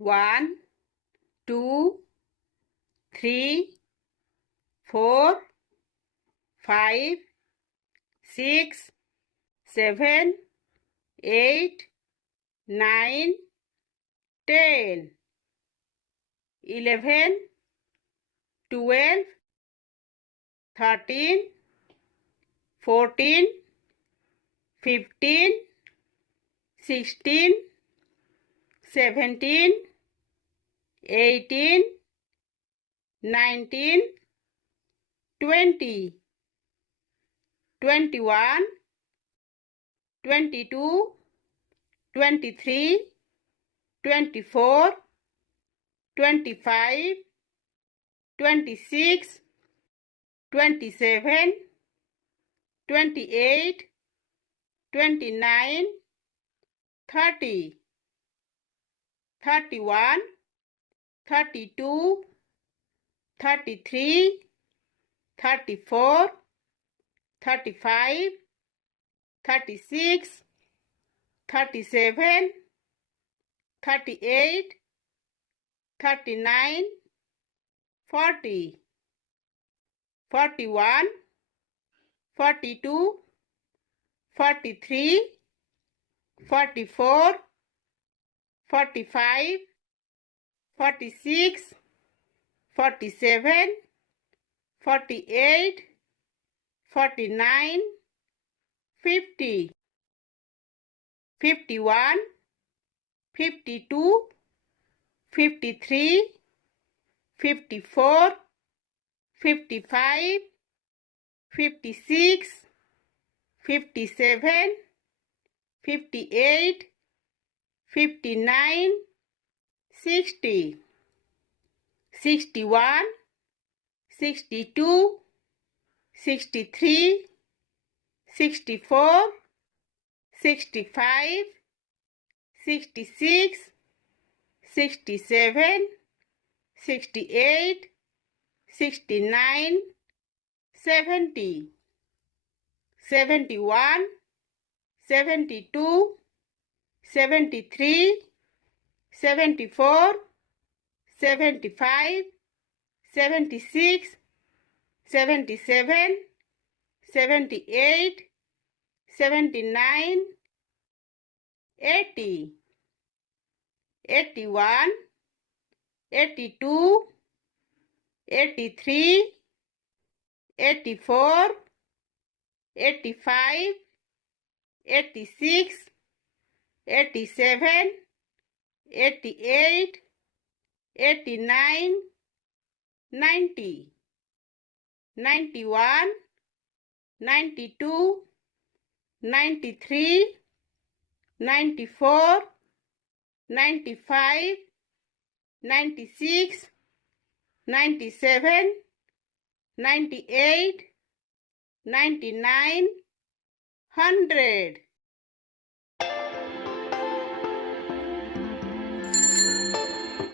1, 2, 3, 4, 5, 6, 7, 8, 9, 10, 11, 12, 13, 14, 15, 16, 17, 18, 19, 20, 21, 22, 23, 24, 25, 26, 27, 28, 29, 30, 31, 32, 33, 34, 35, 36, 37, 38, 39, 40, 41, 42, 43, 44, 45, 46, 47, 48, 49, 50, 51, 52, 53, 54, 55, 56, 57, 58, 59, 60, 61, 62, 63, 64, 65, 66, 67, 68, 69, 70, 71, 72, 73, 74, 75, 76, 77, 78, 79, 80, 81, 82, 83, 84, 85, 86, 87, 88, 89, 90, 91, 92, 93, 94, 95, 96, 97, 98, 99, 100.